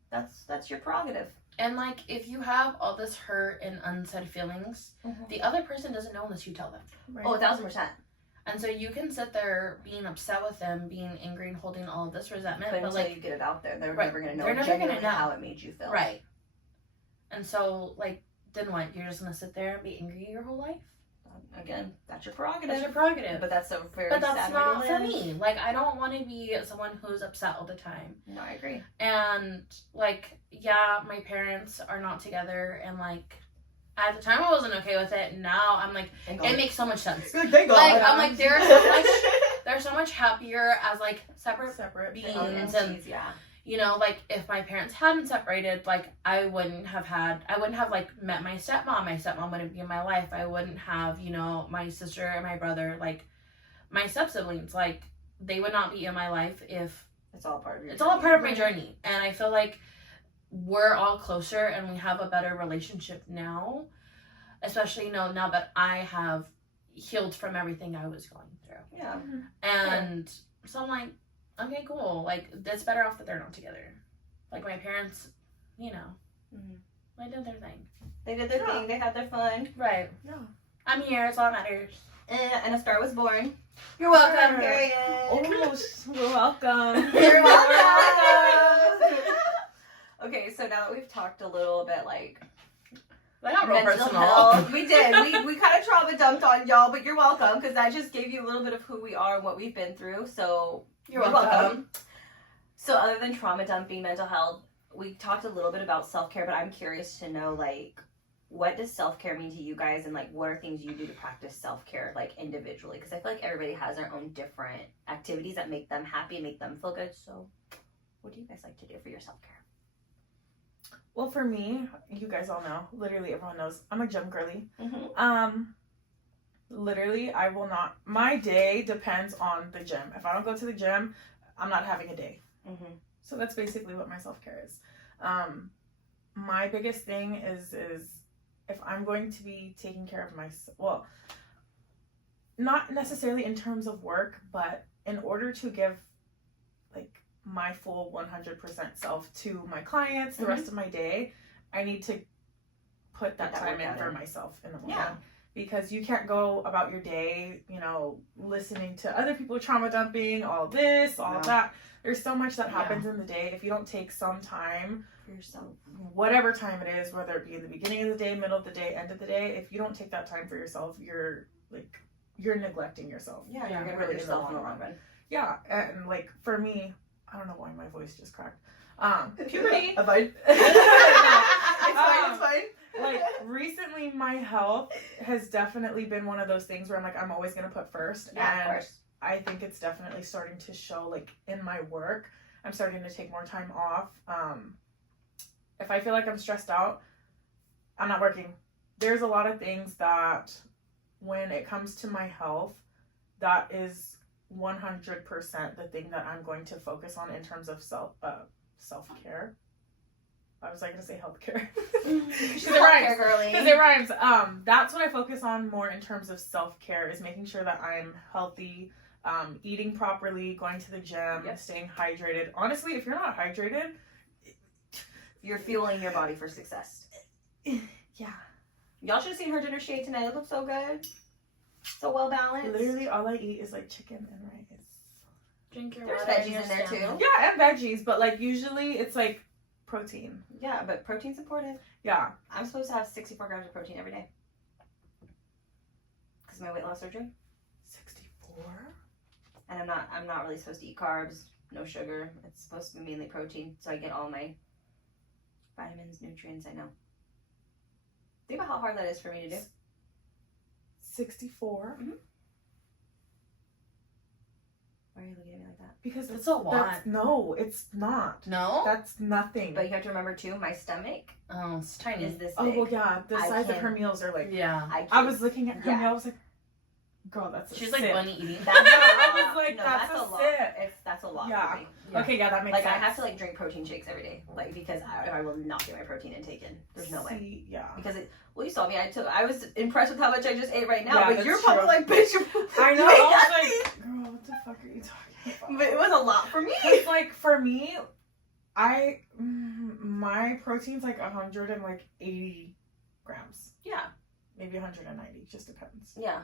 that's your prerogative. And like, if you have all this hurt and unsaid feelings, the other person doesn't know unless you tell them. Right. Oh, 1,000%. And so you can sit there being upset with them, being angry and holding all of this resentment, But but until like, you get it out there, they're Right. never gonna know They're never gonna genuinely know. how it made you feel. right. And so like, then what? You're just gonna sit there and be angry your whole life? Again, that's your prerogative. That's your prerogative. But that's a very But that's sad not way for to live. me. Like, I don't want to be someone who's upset all the time. No, I agree. And like, yeah, my parents are not together, and like, at the time I wasn't okay with it. Now I'm like, it makes so much sense. Good, thank God. Like, I'm like, they're so much happier as like separate separate beings. things. And yeah. you know, like, if my parents hadn't separated, like, I wouldn't have like met my stepmom. My stepmom wouldn't be in my life. I wouldn't have, you know, my sister and my brother, like my step siblings, like, they would not be in my life if It's all part of your it's all a part of my journey. And I feel like we're all closer and we have a better relationship now, especially, you know, now that I have healed from everything I was going through. Yeah. And so I'm like, okay, cool. Like, it's better off that they're not together. Like, my parents, you know, they did their thing. They did their thing. They had their fun. Right. Yeah. I'm here. It's all that matters. And a star was born. You're welcome. Sure. Period. Oh, we're welcome. You're welcome. Okay, so now that we've talked a little bit, like, That got real mental personal. health. We did. We kind of trauma dumped on y'all, but you're welcome, because that just gave you a little bit of who we are and what we've been through. So You're welcome. So other than trauma dumping, mental health, we talked a little bit about self-care, but I'm curious to know, like, what does self-care mean to you guys, and like, what are things you do to practice self-care, like, individually? Because I feel like everybody has their own different activities that make them happy and make them feel good. So what do you guys like to do for your self-care? Well, for me, you guys all know, literally everyone knows, I'm a gym girly. Literally, I will not, my day depends on the gym. If I don't go to the gym, I'm not having a day. So that's basically what my self-care is. My biggest thing is if I'm going to be taking care of myself, well, not necessarily in terms of work, but in order to give like my full 100% self to my clients the rest of my day, I need to put that time in for myself in the morning. Yeah. Because you can't go about your day, you know, listening to other people trauma dumping, all this, all that. There's so much that happens in the day. If you don't take some time For yourself. whatever time it is, whether it be in the beginning of the day, middle of the day, end of the day, if you don't take that time for yourself, you're neglecting yourself. Yeah, you're gonna really hurt yourself in the long run. Yeah, and like for me, I don't know why my voice just cracked. Puberty. Fine. It's fine. Like recently, my health has definitely been one of those things where I'm like, I'm always gonna put first, Yeah, and of course. I think it's definitely starting to show. Like in my work, I'm starting to take more time off. If I feel like I'm stressed out, I'm not working. There's a lot of things that, when it comes to my health, that is 100% the thing that I'm going to focus on in terms of self-care. I was like gonna say healthcare. She's Because it rhymes. healthcare girly. Because it rhymes. That's what I focus on more in terms of self-care, is making sure that I'm healthy, eating properly, going to the gym, staying hydrated. Honestly, if you're not hydrated, You're fueling your body for success. yeah. Y'all should have seen her dinner shade tonight. It looks so good. So well balanced. Literally, all I eat is like chicken and rice. Drink your There's water. veggies and your in there, stomach. too. Yeah, and veggies, but like usually it's like protein. Yeah, but protein's important. Yeah. I'm supposed to have 64 grams of protein every day. Because of my weight loss surgery. 64? And I'm not really supposed to eat carbs, no sugar. It's supposed to be mainly protein, so I get all my vitamins, nutrients. I know. Think about how hard that is for me to do. 64? Why are you looking at me like that? Because It's a lot. No, it's not. No? That's nothing. But you have to remember too, my stomach Oh, it's tiny. is this Oh, big. well, yeah. The I size of can- her meals are like. Yeah. I was looking at her Yeah. meal. I was like, girl, that's a She's sip. like bunny eating. Yeah, I was like, that's a lot. sip. That's a lot Yeah. for me. Yeah. Okay, yeah, that makes Like sense. I have to like drink protein shakes every day, like because I will not get my protein intake in. There's no way. See, yeah. Because well, you saw me. I was impressed with how much I just ate right now. Yeah, but that's you're probably true. like, bitch. I know. you ate I that was thing. like, girl, what the fuck are you talking about? But it was a lot for me. It's like for me, my protein's like 180 grams, Yeah, maybe 190, just depends. yeah.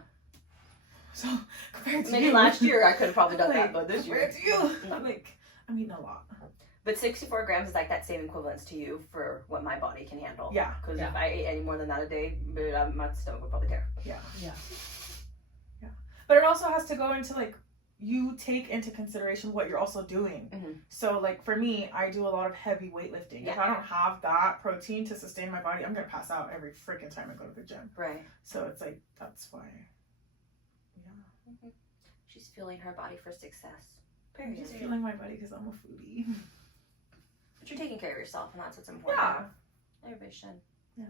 So compared to Maybe you, last year I could have probably done like, that, but this year compared to you, No. like I'm eating a lot. But 64 grams is like that same equivalence to you for what my body can handle. Yeah, Because Yeah. if I ate any more than that a day, my stomach would probably tear. yeah, Yeah. yeah. But it also has to go into like you take into consideration what you're also doing. Mhm. So like for me, I do a lot of heavy weightlifting. If Yeah. I don't have that protein to sustain my body, I'm gonna pass out every freaking time I go to the gym. Right. So it's like that's why. Yeah. She's fueling her body for success. I'm Period. just feeling my body because I'm a foodie. But you're taking care of yourself, and that's what's important. Yeah. Everybody should. Yeah.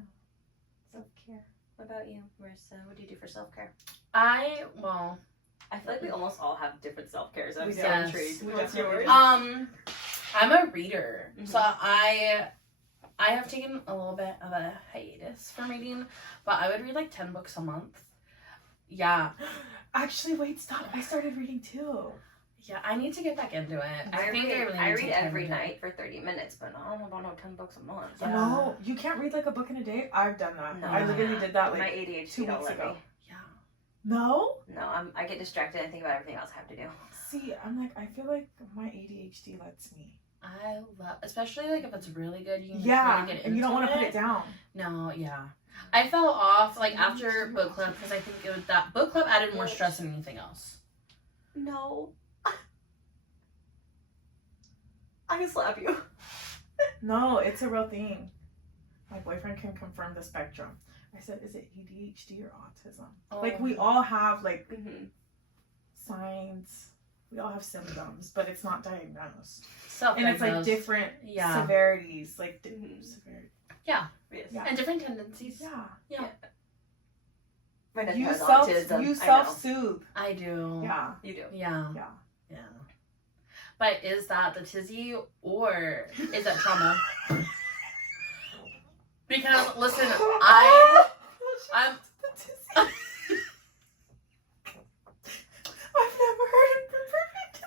Self care. What about you, Marissa? What do you do for self care? I I feel like we almost all have different self cares. I'm We so do. intrigued. We What's definitely yours? do. I'm a reader, Mhm. so I have taken a little bit of a hiatus from reading, but I would read like 10 books a month. Yeah, Actually, wait, stop. I started reading too. yeah, I need to get back into it. I think read, really I need to read take time every to do it. night for 30 minutes, but I don't know about no 10 books a month. Yeah. No, you can't read like a book in a day. I've done that. No. I literally did that My like ADHD 2 don't weeks let ago. me. Yeah. No? No, I get distracted and think about everything else I have to do. See, I'm like, I feel like my ADHD lets me. I love, especially like if it's really good, you can Yeah, really get and you don't want into to put it down. No, yeah. I fell off like after book club because I think it was that book club added more stress than anything else. No. I can slap you. No, it's a real thing. My boyfriend can confirm the spectrum. I said, is it ADHD or autism? Like, we all have, like, Mm-hmm. signs. We all have symptoms, but it's not diagnosed. Self And it's, like, different Yeah. severities. Like, Mhm. severity. Yeah. Yes. Yeah. And different tendencies. Yeah. My nephew You has self, autism. you I know. self-soothe. I do. Yeah. You do. Yeah. Yeah. Yeah. But is that the tizzy or is that trauma? Because listen, I'm I've never heard it perfect.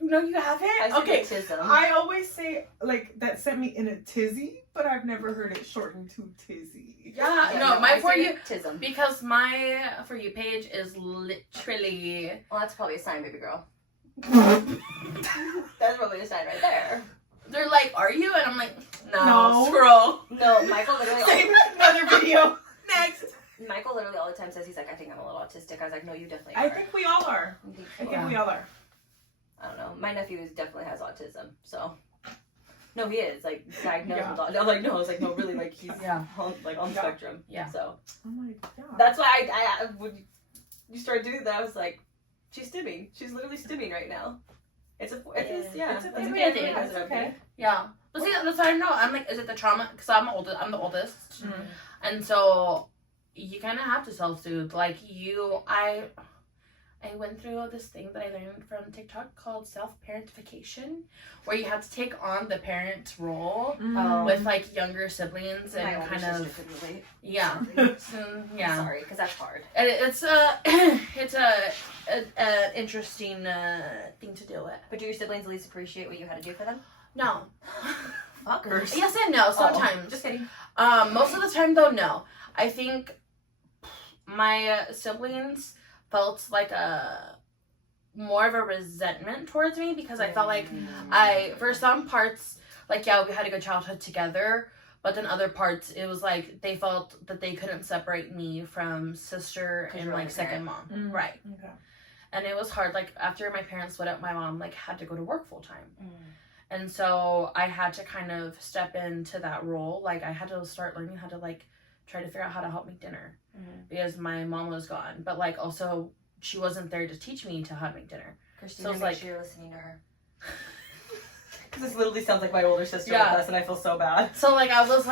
no, you haven't. I said Okay. autism. I always say like that sent me in a tizzy, but I've never heard it shortened to tizzy. Yeah, Yeah, no, my I for said you autism. because my for you page is literally Well, that's probably a sign, baby girl. That's probably a sign right there. they're like, are you? And I'm like, no, No. scroll. No, Michael literally. Same another video. Next. Michael literally all the time says he's like, I think I'm a little autistic. I was like, no, you definitely are. I think we all are. I think I you think are. we all are. I don't know. My nephew definitely has autism, so. No, he is like diagnosed Yeah. with autism. I'm like, no, I was like, no, really, like he's Yeah. on, like on the Yeah. spectrum. Yeah. So Oh my god. that's why I when you started doing that, I was like, she's stimming. She's literally stimming right now. It's a, it's Yeah. yeah. It's a That's thing. good. Yeah, It has it's it okay. Yeah. But see, that's what I know. I'm like, is it the trauma? Because I'm the oldest. Mm. And so you kind of have to self-soothe. Like I went through this thing that I learned from TikTok called self-parentification, where you have to take on the parent role Mm. with like younger siblings My and older kind sister of could relate. yeah, yeah. Sorry, because that's hard. And it's a interesting thing to deal with. But do your siblings at least appreciate what you had to do for them? No. Fuckers. Yes and no. Sometimes. Just kidding. Most of the time though, no. I think my siblings felt like more of a resentment towards me because I felt like for some parts, like, yeah, we had a good childhood together, but then other parts, it was like they felt that they couldn't separate me from sister 'Cause and you're like only second parent. mom. Mm. Right. Okay. And it was hard. Like after my parents split up, my mom like had to go to work full time. And so I had to kind of step into that role. Like I had to start learning how to like try to figure out how to help make dinner because my mom was gone. But like also she wasn't there to teach me to how to make dinner. Christina, So it's make like- sure you're listening to her. Because this literally sounds like my older sister with Yeah. us, and I feel so bad. So, like, I was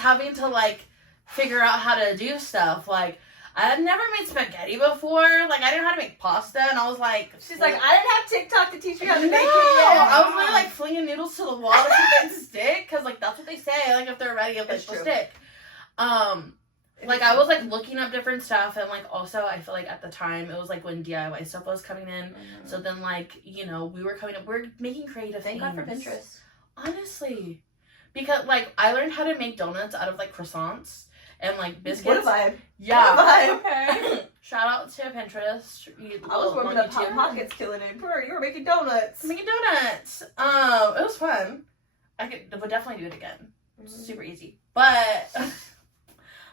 having to, like, figure out how to do stuff. Like, I had never made spaghetti before. Like, I didn't know how to make pasta, and I was like... She's like, I didn't have TikTok to teach me how to no! make it yet. I was really, like, flinging noodles to the wall to see if they stick, because, like, that's what they say. Like, if they're ready, if they It's true. stick. Like, I was, like, looking up different stuff, and, like, also, I feel like at the time, it was, like, when DIY stuff was coming in. So then, like, you know, we're making creative Thank God for things. Pinterest. Honestly. Because, like, I learned how to make donuts out of, like, croissants and, like, biscuits. What a vibe. Yeah. What a vibe. Okay. Shout out to Pinterest. I was working up Hot Pockets, killing it. Bro, you were making donuts. Making donuts. It was fun. Would definitely do it again. Super easy. But,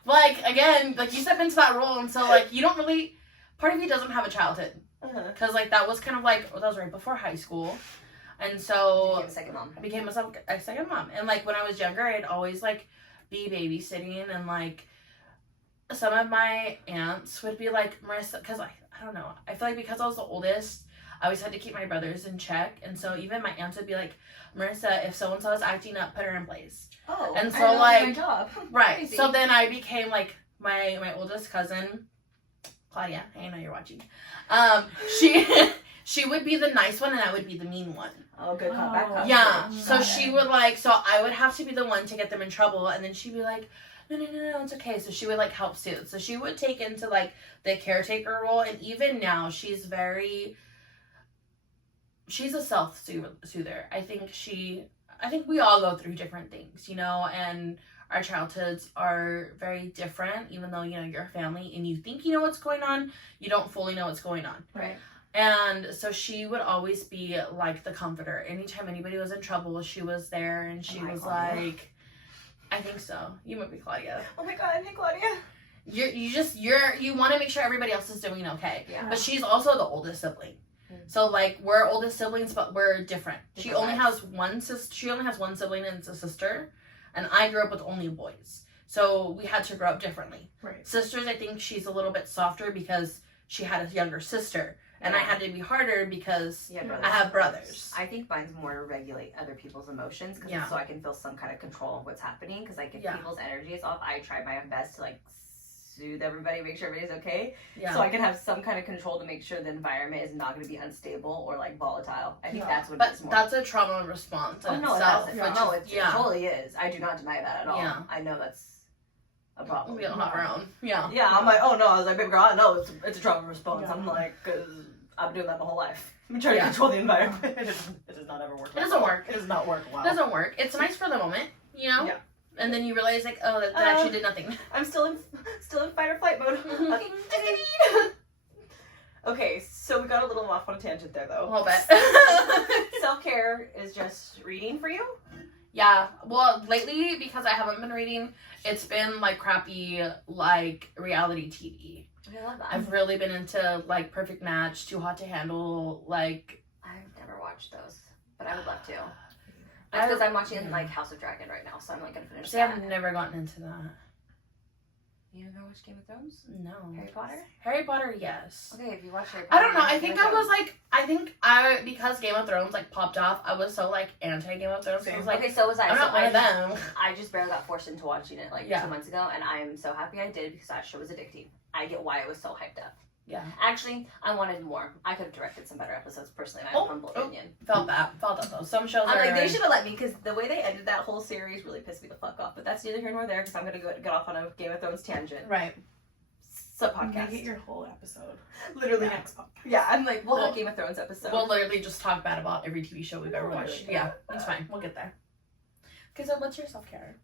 like, again, like, you step into that role, and so, like, you don't really, part of you doesn't have a childhood. Because, like, that was kind of, like, that was right before high school. And so... You became a second mom. I became a second mom. And, like, when I was younger, I'd always, like, be babysitting. And, like, some of my aunts would be like, Marissa, because I don't know. I feel like because I was the oldest, I always had to keep my brothers in check. And so even my aunts would be like, Marissa, if so-and-so is acting up, put her in place. Oh, And so, I know, like, that's my job. Right. Crazy. So then I became, like, my oldest cousin, Claudia. I know you're watching. She would be the nice one, and I would be the mean one. Oh, good cop, bad cop. Yeah. Okay. So she would, like, so I would have to be the one to get them in trouble, and then she'd be like, no, it's okay. So she would, like, help suit. So she would take into, like, the caretaker role, and even now, she's a self-soother. I think we all go through different things, you know, and our childhoods are very different, even though, you know, you're a family, and you think you know what's going on, you don't fully know what's going on. Right. And so she would always be, like, the comforter. Anytime anybody was in trouble, she was there, and she was Claudia? like... I think so. You might be Claudia. Oh my God, hey Claudia. You want to make sure everybody else is doing okay. Yeah. But she's also the oldest sibling. So, like, we're oldest siblings, but we're different. She only has one sibling, and it's a sister. And I grew up with only boys. So we had to grow up differently. Right. Sisters, I think she's a little bit softer because she had a younger sister. And I had to be harder because I have brothers. I think mine's more to regulate other people's emotions, because so I can feel some kind of control of what's happening. Because, like, if people's energy is off, I try my best to, like, soothe everybody, make sure everybody's okay. Yeah. So I can have some kind of control to make sure the environment is not going to be unstable or, like, volatile. I think that's what it's more. That's a trauma response in itself. It totally is. I do not deny that at all. Yeah. I know that's a problem. We all have our own. Yeah. Yeah, I'm like, oh no, I was like, baby girl, I know it's a trauma response. Yeah. I'm like, because I've been doing that my whole life. I'm trying to control the environment. It does not ever work. It doesn't work. It does not work well. It doesn't work. It's nice for the moment, you know? Yeah. And then you realize, like, oh, that actually did nothing. I'm still in fight or flight mode. Mhm. Okay, take it easy. Okay, so we got a little off on a tangent there, though. A little bit. Self-care is just reading for you? Yeah. Well, lately, because I haven't been reading, it's been, like, crappy, like, reality TV. I love that. I've really been into, like, Perfect Match, Too Hot to Handle, like... I've never watched those, but I would love to. That's because I'm watching, like, House of Dragon right now, so I'm, like, going to finish See, that. I've never gotten into that. You never watched Game of Thrones? No. Harry Potter? Harry Potter, yes. Okay, if you watch Harry Potter... I don't know. I think I was, like... because Game of Thrones, like, popped off, I was so, like, anti-Game of Thrones. I was like, okay, so was I. I'm not one of them. I just barely got forced into watching it, like, 2 months ago, and I'm so happy I did, because that show was addicting. I get why it was so hyped up. Yeah. Actually, I wanted more. I could have directed some better episodes, personally, in my humble opinion. Felt that though. Some shows I'm are... like, they should have let me, because the way they ended that whole series really pissed me the fuck off. But that's neither here nor there, because I'm going to get off on a Game of Thrones tangent. Right. Sub-podcast. Make it your whole episode. Literally. Next podcast. Yeah, I'm like, we'll have a Game of Thrones episode. We'll literally just talk bad about every TV show we've ever watched. Yeah, that's fine. We'll get there. Okay, so what's your self-care?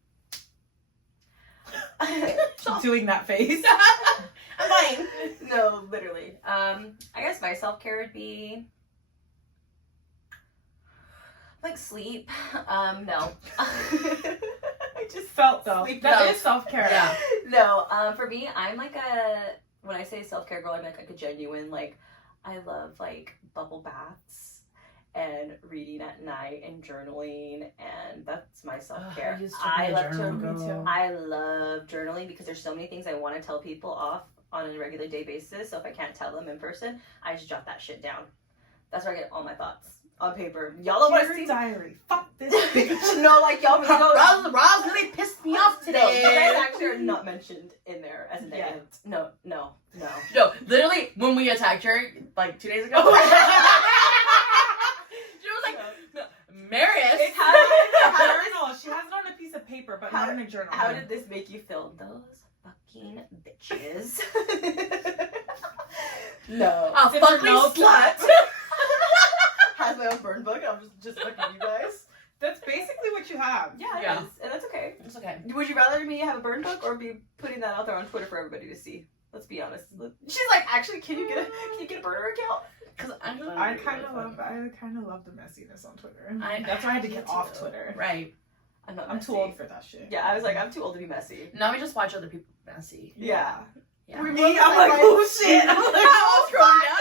Doing that face. I'm fine. No, literally. I guess my self-care would be... like, sleep. No. I just felt though. That is self-care. Yeah. No, for me, I'm like when I say self-care girl, I'm like a genuine, like, I love, like, bubble baths and reading at night and journaling, and that's my self-care. I love journaling because there's so many things I want to tell people off on a regular day basis, so if I can't tell them in person, I just jot that shit down. That's where I get all my thoughts on paper. Y'all don't want to Dear see diary. Fuck this bitch. No, like y'all really don't. Roz really pissed me off No, today. you guys actually are not mentioned in there as a negative. No. No, literally, when we attacked her, like 2 days ago, Oh she was like, Marius. It's how, Journal. She has it on a piece of paper, but not in a journal. how did this make you feel? Those fucking bitches. No. A Different fucking notes. slut. Has my own burn book. I'm just looking at you guys. That's basically what you have. Yeah, Yeah. it is, and that's okay. It's okay. Would you rather me have a burn book or be putting that out there on Twitter for everybody to see? Let's be honest. She's like, actually, can you get a burner account? Because I kind of love the messiness on Twitter. That's why I had to get Me off too. Twitter. Right. I'm I'm too old for that shit. Yeah, I was like, I'm too old to be messy. Now we just watch other people messy. Yeah. Yeah. We Me, both I'm like, like- oh shit. I'm like, Oh, scrolling down.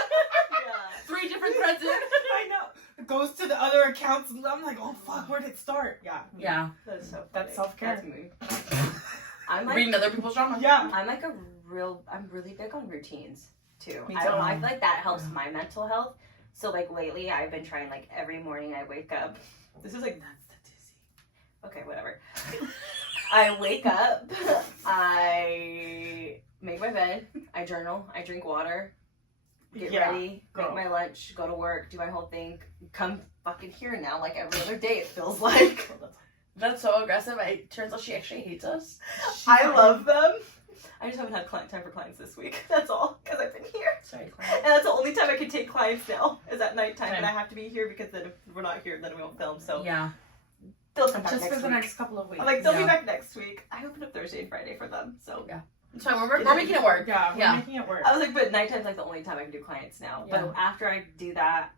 Yeah. 3 different threads in. I know. It goes to the other accounts, and I'm like, oh fuck, where did it start? Yeah. Yeah. That's so funny. That's self-care. That's me. I'm like, Reading other people's drama. Yeah. I'm really big on routines too. Me I don't know. I too. feel like that helps my mental health. So like lately, I've been trying like every morning I wake up. This is like That's the dizzy. okay, whatever. I wake up, I make my bed, I journal, I drink water, get ready, girl. make my lunch, go to work, do my whole thing, come fucking here now like every other day it feels like. That's so aggressive. It turns out she actually hates us. I love them. I just haven't had time for clients this week. That's all, because I've been here. Sorry, And Claire. that's the only time I can take clients now, is at nighttime, and I have to be here because then if we're not here, then we won't film. So Yeah. they'll come back Just next for the week. next couple of weeks. I'm like, they'll be Yeah. back next week. I open up Thursday and Friday for them, so. Yeah. It's fine. We're making it work. Yeah, we're Yeah. making it work. I was like, but nighttime's like the only time I can do clients now. Yeah. But after I do that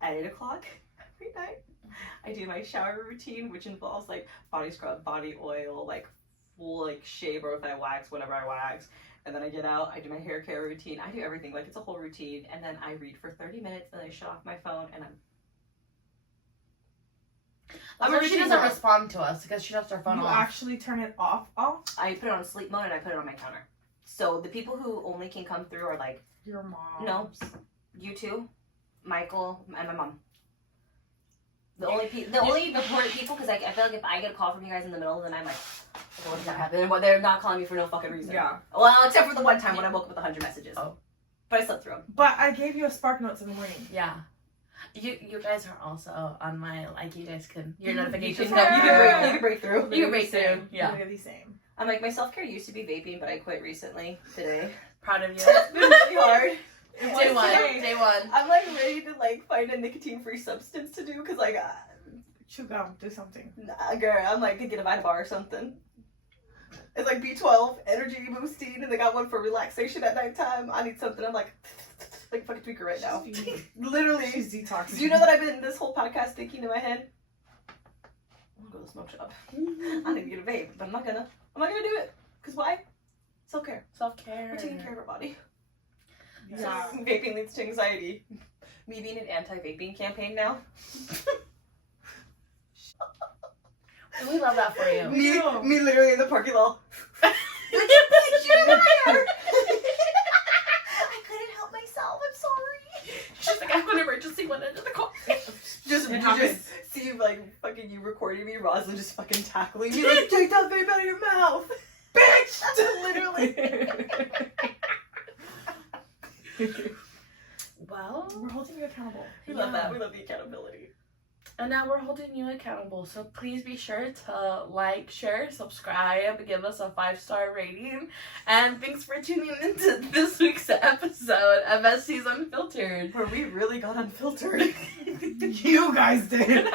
at 8 o'clock every night, I do my shower routine, which involves like body scrub, body oil, like full like shave, or if I wax, whatever I wax. And then I get out, I do my hair care routine. I do everything, like it's a whole routine. And then I read for 30 minutes, and I shut off my phone, and I'm a She routine doesn't girl. respond to us because she shuts her phone You off. actually turn it off? I put it on sleep mode and I put it on my counter. So the people who only can come through are like Your mom. No. you two, Michael, and my mom. The only important people, because I feel like if I get a call from you guys in the middle of the night, I'm like, what the fuck happened? Well, they're not calling me for no fucking reason. Yeah. Well, except for the one time when I woke up with 100 messages. Oh. But I slept through them. But I gave you a spark notes in the morning. Yeah. You guys are also on my, like, you guys can, your You notifications. can- come You through. can break through. You can break through. Same. Yeah. Literally same. I'm like, my self-care used to be vaping, but I quit recently today. Proud of you. It's been really hard. It was Day one. today. Day one. I'm like ready to like find a nicotine-free substance to do, because like, Chew gum. Do something. nah, girl, I'm like thinking of Vitabar or something. It's like B12, energy boosting, and they got one for relaxation at nighttime. I need something. I'm like a fucking tweaker right now. Literally. She's detoxing. Do you know that I've been this whole podcast thinking in my head? I'm gonna go to the smoke shop. I need to get a vape, but I'm not gonna do it. Cause why? Self-care. Self-care. We're taking care of our body. Yeah. So vaping leads to anxiety. Me being an anti-vaping campaign now. We love that for you. Me literally in the parking lot. I couldn't help myself. I'm sorry. She's like, I have an emergency one under the car. Just It you happens. just see like fucking you recording me, Rosalind just fucking tackling me like, take that vape out of your mouth, bitch. Literally. Well, We're holding you accountable. We love that. We love the accountability. and now we're holding you accountable. So please be sure to like, share, subscribe, give us a 5-star rating. And thanks for tuning into this week's episode of Esties Unfiltered. Where we really got unfiltered. You guys did.